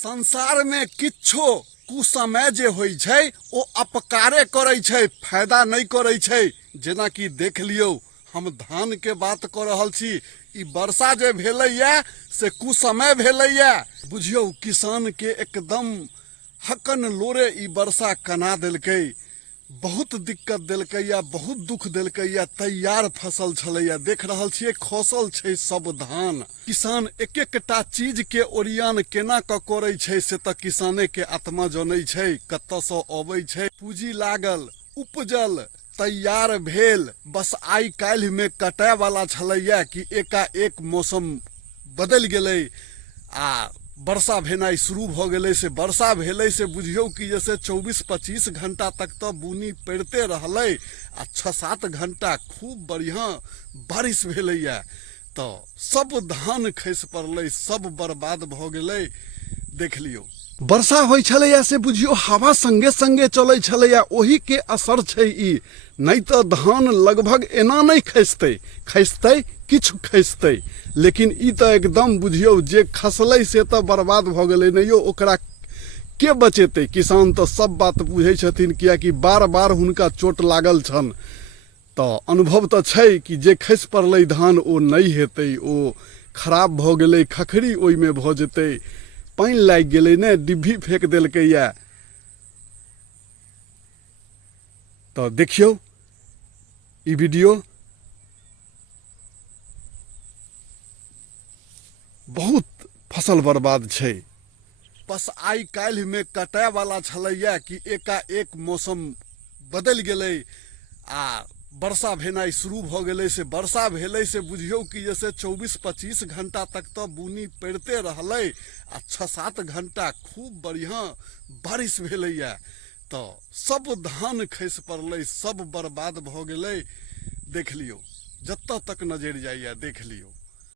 संसार में किच्छो कुसमय जे होइ छै ओ अपकारे करै छै, फायदा नहीं करै छै। जेना कि देख लियो, हम धान के बात कर रहल छी। ई वर्षा जे भेलैया से कुसमय भेलैया। बुझियो किसान के एकदम हकन लोरे ई वर्षा कना देलकै, बहुत दिक्कत देलकैया, बहुत दुख देलकैया। तैयार फसल छलैया, देख रहल छियै खसल छै सब धान। किसान एक एकटा चीज के ओरियान केना क करै छै से त किसाने के आत्मा जनै छै। कतऽ सँ अबै छै, पूंजी लागल, उपजल, तैयार भेल, बस आइ काल्हि में कटाय वाला छलैया कि एकाएक मौसम बदलि गेलै आ वर्षा भेनाइ शुरू भ गेलै। से वर्षा भेलै से बुझियौ कि जैसे 24-25 घंटा तक तो बुनी पड़ते रहलै आ 6-7 घंटा खूब बढ़िया बारिश भेलैया। तो सब धान खसि पड़लै, सब बर्बाद भ गेलै। देख लियो, वर्षा होइ छलैया से बुझियो हवा संगे संगे चलै छलैया, ओही के असर छै ई। नहीं तो धान लगभग एना नहीं खसतै, खसतै किछु खसतै, लेकिन ई तो एकदम बुझियो जे खसलै से तो बर्बाद भ गेलै। नहीं ओकरा के बचेतै? किसान तो सब बात बुझै छथिन, कियाकि बार बार हुनका चोट लागल छन। तो अनुभव तो छै कि जे खसि पड़लै धान ओ नहीं हेतै, ओ खराब भ गेलै, खखरी ओहि में भ जेतै, पानि लागि गेलै ने, डिब्भी फेंक देलकैया। तो देखियो ई वीडियो बहुत फसल बर्बाद छै। बस आइ काल्हि में कटाय वाला छलैया कि एकाएक मौसम बदलि गेलै आ वर्षा भेनाइ शुरू भ गेलै। से वर्षा भेलै से बुझियौ कि जैसे 24-25 घंटा तक तो बुनी पड़ते रहलै आ 6-7 घंटा खूब बढ़िया बारिश भेलैया। तो सब धान खसि पड़लै, सब बर्बाद भ गेलै। देख लियो, जतऽ तक नजरि जाइया देख लियो।